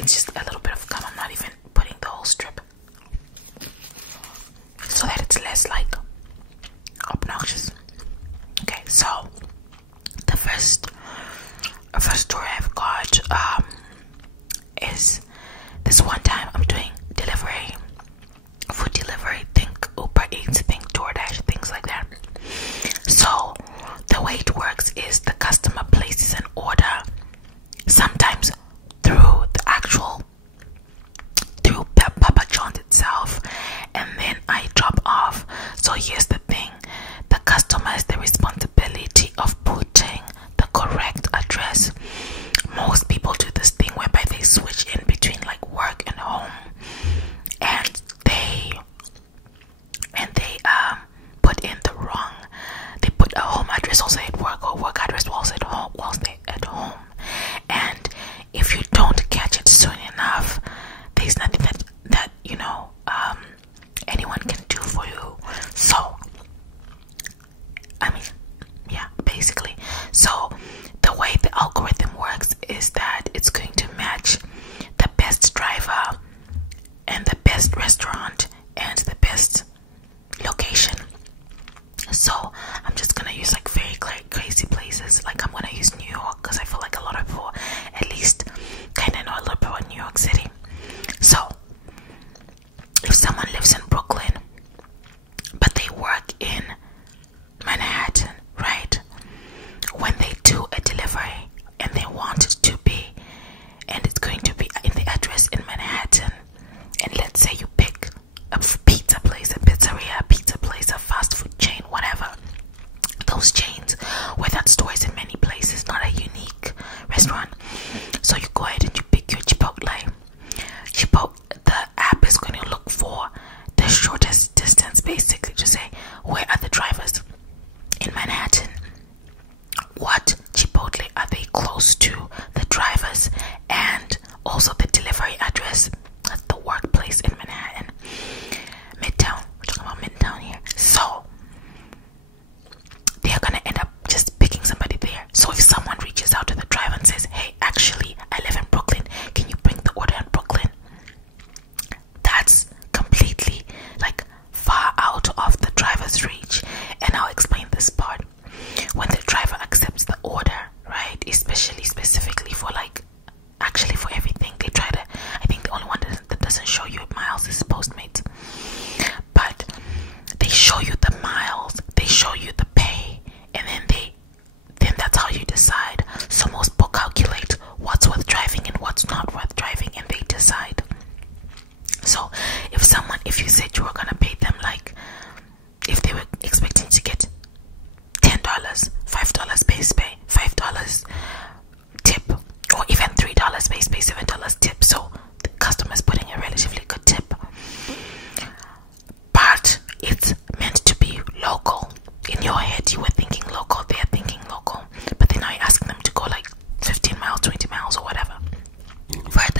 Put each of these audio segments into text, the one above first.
it's just a little bit of gum. I'm not even putting the whole strip, so that it's less like obnoxious. Okay, so the first story I've got is this one time I'm doing food delivery, think Uber Eats, think DoorDash, things like that. So the way it works is the customer places an order, sometimes through Papa John's itself, and then I drop off. So here's the thing, the customer has the responsibility of putting the correct address. Most people do this thing whereby they switch in between like work and home, and they put in the wrong, they put a home address also at work, or work address also whilst they're at home. And if you don't catch it soon enough, there's nothing that anyone can do for you. So I mean, yeah, basically. So the way the algorithm works is that it's going to match the best driver and the best restaurant and the best location. So I'm just gonna use like very crazy places. Like I'm gonna use New York because I feel like a lot of people at least kind of know a little bit about New York City. So if someone lives in Brooklyn but they work in Manhattan, right? When they do a delivery and they want it to be, and it's going to be in the address in Manhattan, and let's say you pick a pizza place, a pizzeria, a pizza place, a fast food chain, whatever. Those chains where that store is in many places, not a unique restaurant. So you go ahead and you pick your Chipotle. The app is going to look for the shortest distance, basically, to say where are the drivers in Manhattan, what Chipotle are they close to the drivers, and also the delivery address at the workplace in Manhattan. Midtown, we're talking about Midtown here. So they're gonna end up just picking somebody there. So if someone reaches out to the driver and says, hey, actually I live in Brooklyn, can you bring the order in Brooklyn? That's completely like far out of the driver's reach. And I'll explain this part. When the driver accepts the order, right, specifically for like, actually for everything, they try to, I think the only one that doesn't show you miles is Postmates, but they show you the miles, they show you the pay, and then that's how you decide. So most people calculate what's worth driving and what's not worth driving, and they decide. So if you said you were gonna pay them, like if they were expecting to get $10, $5 base pay, $5 tip, or even $3 base pay, $7 tip, so the customer's putting a relatively good tip, but it's meant to be local. In your head you were thinking local, they're thinking local, but then now you're asking them to go like 15 miles, 20 miles or whatever for a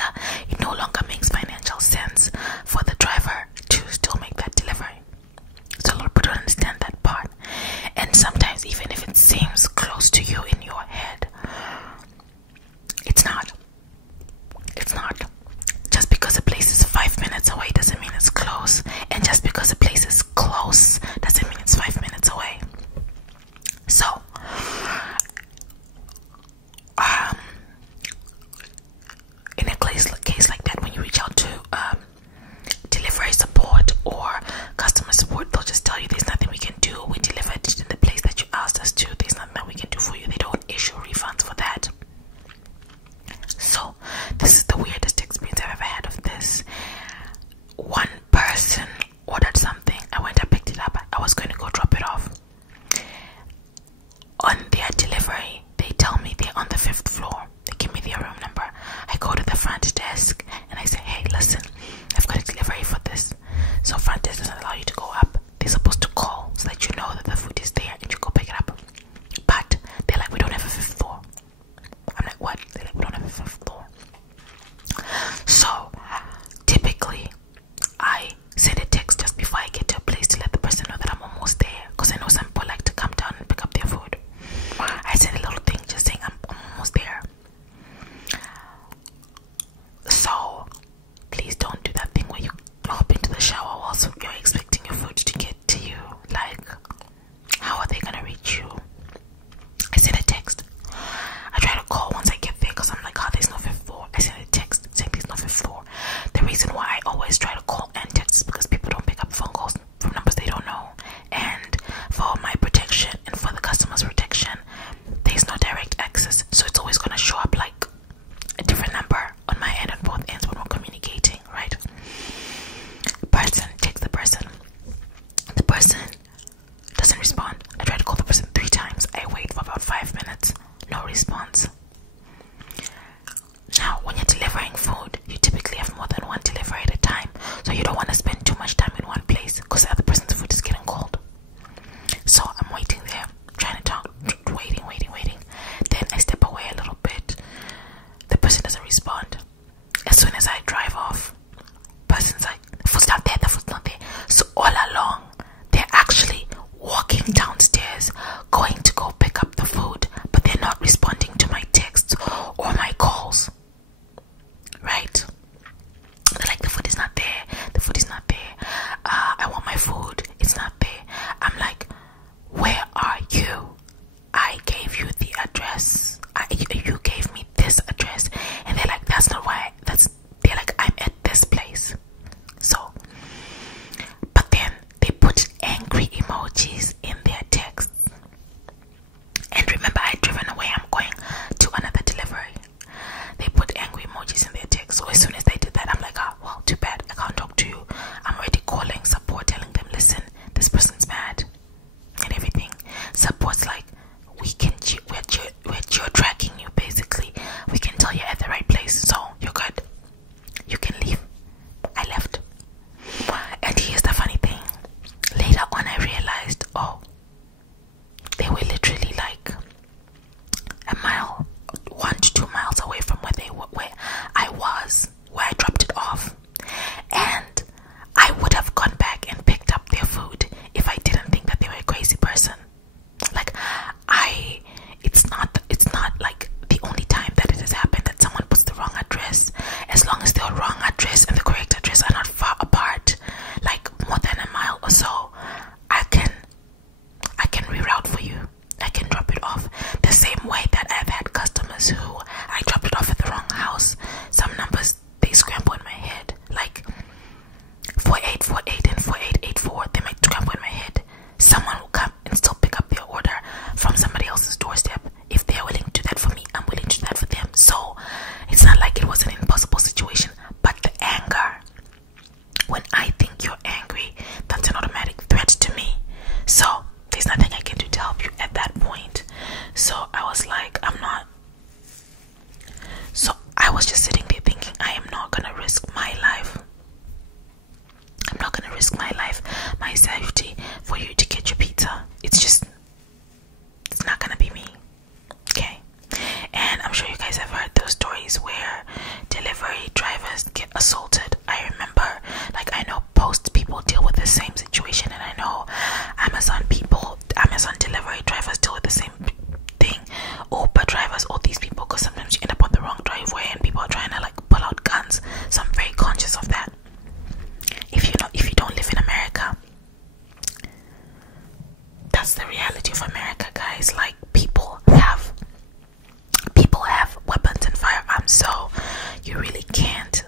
you really can't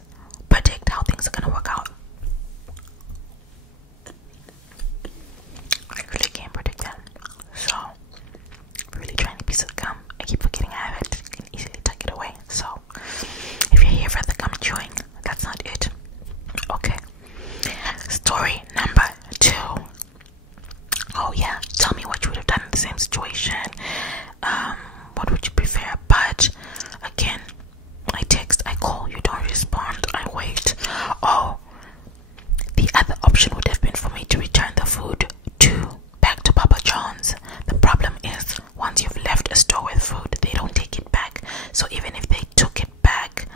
predict how things are gonna work out. I really can't predict that. So, really trying to piece of gum. I keep forgetting I have it. You can easily tuck it away. So, if you're here for the gum chewing, that's not it. Okay. Story number 2. Oh yeah, tell me what you would have done in the same situation. What would you prefer? But again, I text, I call, you don't respond, I wait. Oh, the other option would have been for me to return the food back to Papa John's. The problem is, once you've left a store with food, they don't take it back. So even if they took it back,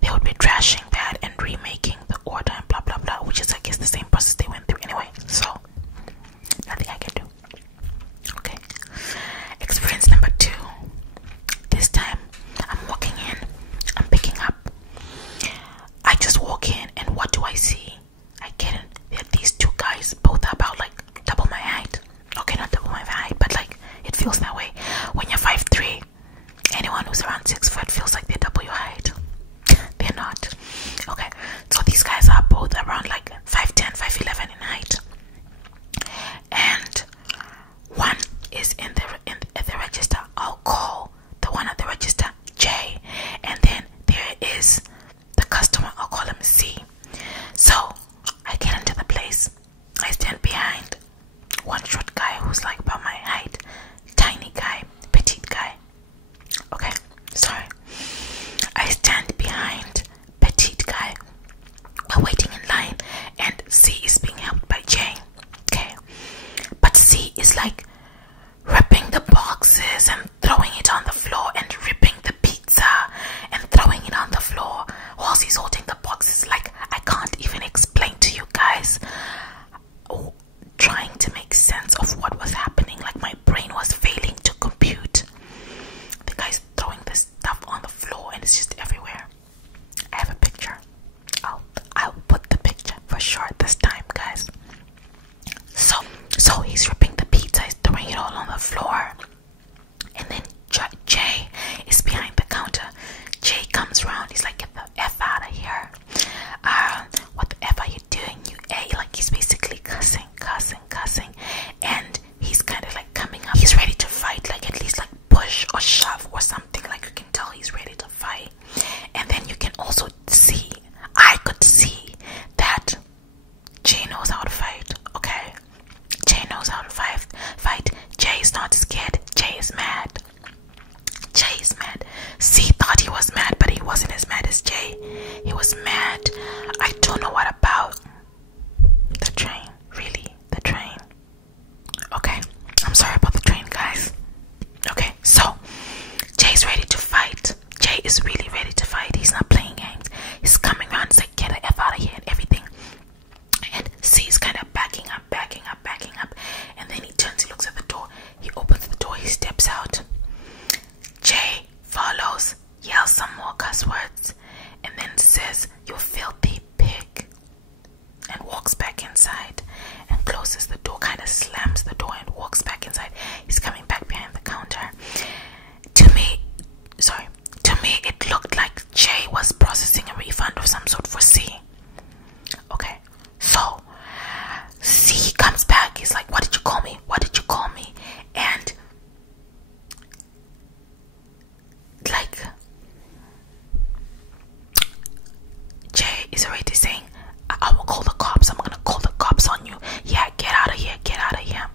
they would be trashing that and remaking the order and blah blah blah, which is I guess the same process they went through anyway. So nothing I can do. Okay. Experience number 2. This time I'm walking in, I'm picking up. I just walk in and what do I see? I get in. There are these 2 guys, both about like double my height. Okay, not double my height, but like it feels that way. When you're 5'3", anyone who's around 6 foot feels like they're double your height. They're not. Okay, so these guys are both around like 5'10", 5'11" in height. And one is at the register. I'll call the one at the register J, and then there is the customer. I'll call him C. So I get into the place. I stand behind one short guy who's like about my height, tiny guy, petite guy. Okay, sorry. I stand behind petite guy. We're waiting in line, and C is being helped by J. Okay, but C is like ripping the boxes and throwing it on the floor, and ripping the pizza and throwing it on the floor whilst he's holding the boxes. Like, I can't even explain to you guys. Trying to make sense of what was happening. Like, my brain was failing to compute. The guy's throwing this stuff on the floor and it's just everywhere. I have a picture. I'll put the picture for sure this time, guys. So he's ripping the pizza, he's throwing it all on the floor. And then Jay is behind the counter. Jay comes around, he's like, get the F out of here. What the F are you doing, you A? Like, he's basically cussing. And he's kind of like coming up. He's ready to fight, like at least like push or shove or something. Like, you can tell he's ready to fight. And then you can also see, I could see that Jay knows how to fight. Okay, Jay knows how to fight. Jay is not scared. Jay is mad. C thought he was mad, but he wasn't as mad as Jay. He was mad. I don't know what about the train. Really, the train. Okay, I'm sorry about the train, guys. Okay, so Jay's ready to fight. Jay is really ready to fight. He's not playing games. He's coming around, he's like, get the F out of here and everything. And C's kind of backing up. And then he turns, he looks at the door. He opens the door, he steps out. Jay follows, yells some more cuss words, and then says, you filthy pig, and walks back inside and closes the door, kind of slams the door and walks back inside. He's coming back behind the counter. To me, it looked like Jay was processing a refund of some sort for C. Okay, so C comes back. He's like, what did you call me? And like, Jay is already saying, I will call the cops. I'm gonna call the cops on you. Yeah, get out of here.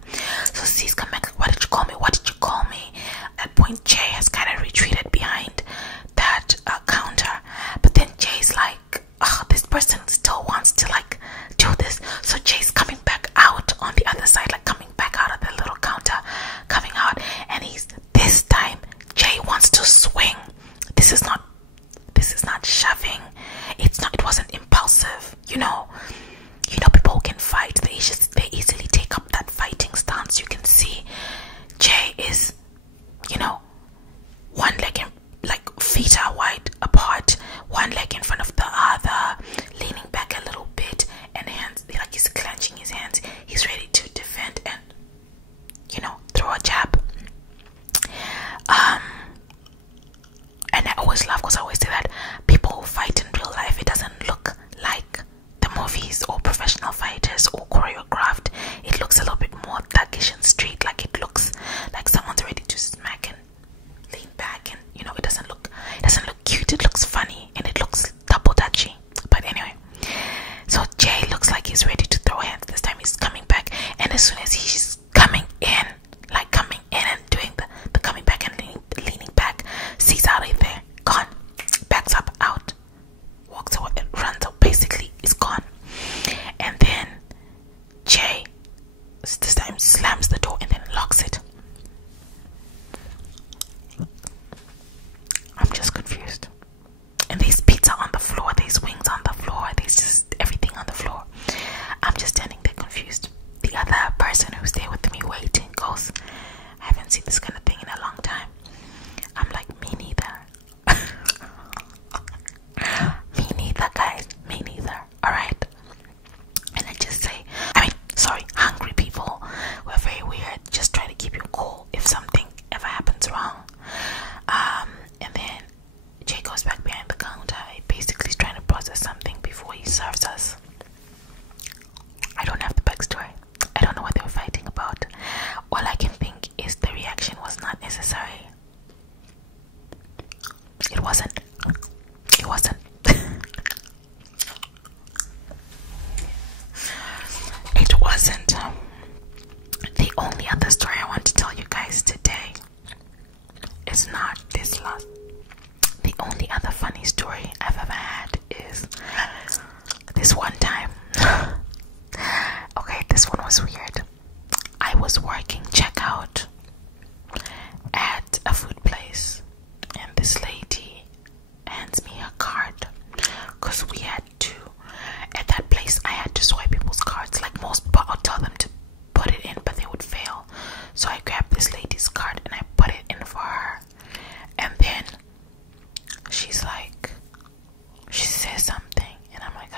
So C's come back, what did you call me? At that point, Jay has kind of retreated behind that counter. But then Jay's like, this person still wants to like do this. So Jay's coming back out on the other side, like coming back out of the little counter, coming out, and this time Jay wants to swing. This is not shoving. It wasn't impulsive. You know people who can fight, they easily take up that fighting stance. You can see Jay is, one leg in, like, feet are wide apart, one leg in front of the other, leaning back a little bit, and hands, like, he's clenching his hands. He's ready to defend and, throw a jab. And I always laugh because I always say that people who fight in deserves us. I don't have the backstory. I don't know what they were fighting about. All I can think is the reaction was not necessary. It wasn't. It wasn't. It wasn't. The only other story I want to tell you guys today is not this last. The only other funny story I've ever had is this one time. Okay, this one was weird. I was working checkout at a food place, and this lady hands me her card because we had to, at that place, I had to swipe people's cards. Like most, but I'll tell them to put it in, but they would fail. So I grabbed this lady's card and I put it in for her, and then she's like, she says something, and I'm like,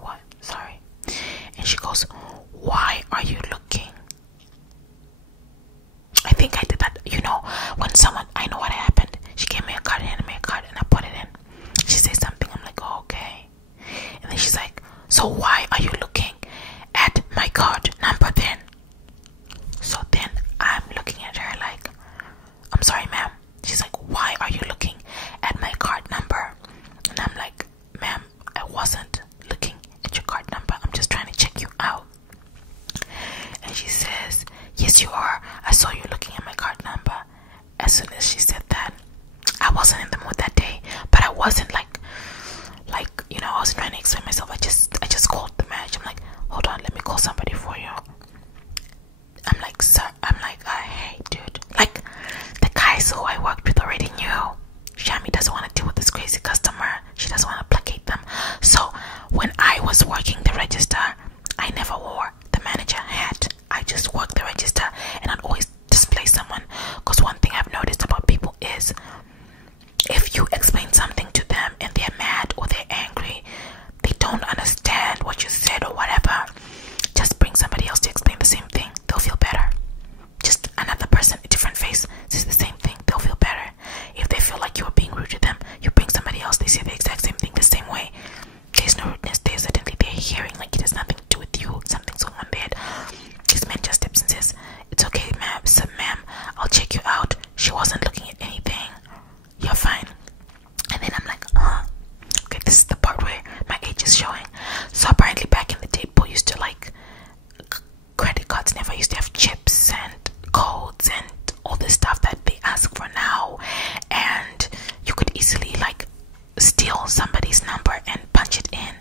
what? Sorry. And she goes, why are you looking? I think I did that, when someone, I know what happened. She gave me a card, handed me a card, and I put it in. She says something, I'm like, oh, okay. And then she's like, so why are you looking at my card number then? So then I'm looking at her like, I'm sorry, ma'am. She's like, why are you looking at my card number? And I'm like, ma'am, I wasn't looking at your card number. I'm just trying to check you out. And she says, yes, you are. I saw you looking at my card number. As soon as she said that, I wasn't in the mood that day, but I wasn't like, I was trying to explain myself. I just called the manager. I'm like, hold on, let me call somebody for you. I'm like, sir, hey, dude. Like, the guys who I worked with already knew Shami doesn't want to deal with this crazy customer. She doesn't want to placate them. So when I was working the register, I never wore the manager hat. I just worked the register, and I'd always display someone. Because one thing I've noticed about people is, if you explain something to them and they're mad or they're angry, they don't understand what you said or whatever, just bring somebody else to explain the same thing. They'll feel better. Just another person, a different face, says the same thing. They'll feel better. If they feel like you are being rude to them, you bring somebody else, they say the exact same thing the same way. There's no rudeness there. Suddenly they're hearing like it has nothing to do with you. Something's going on there. This man just steps and says, it's okay, ma'am. So, ma'am, I'll check you out. She wasn't looking at anything. You're fine. And then I'm like, okay, this is the part where my age is showing. So apparently back in the day, people used to like credit cards never used to have chips and codes and all this stuff that they ask for now, and you could easily like steal somebody's number and punch it in.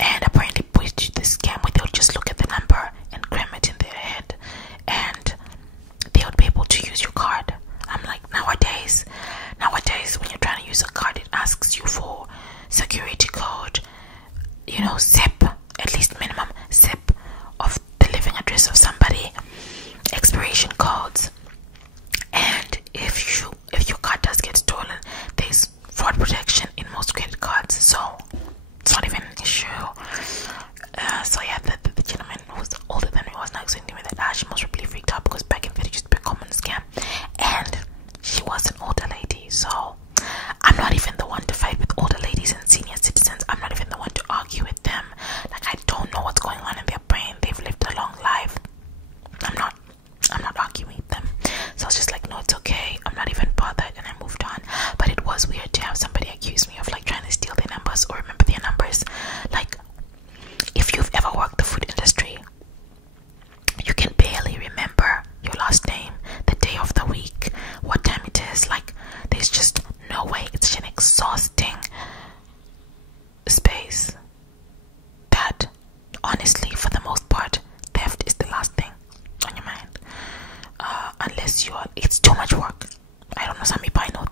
And apparently people used to do this scam where they would just look at the number and cram it in their head, and they would be able to use your card. I'm like, nowadays when you're trying to use a card, it asks you for security code, zip, at least minimum zip of the living address of somebody, expiration codes, and if your card does get stolen, there's fraud protection in most credit cards, so it's not even an issue. So yeah, the gentleman who was older than me was not explaining to me that she most probably freaked out because back in the day it used to be a common scam, and she was an older lady. So I'm not even the one to fight with older ladies and senior citizens. I'm not even the one to argue with them. Like, I don't know what's going on in their brain. They've lived a long life. I'm not arguing with them. So I was just like, no, it's okay. I'm not even bothered, and I moved on. But it was weird to have somebody accuse me of like trying to steal their numbers or remember their numbers. Like, if you've ever worked the food industry, you can barely remember your last name, the day of the week, what time it is. Like, there's just no way. It's an exhausting space that, honestly, for the most part, theft is the last thing on your mind. Unless it's too much work. I don't know, some people I know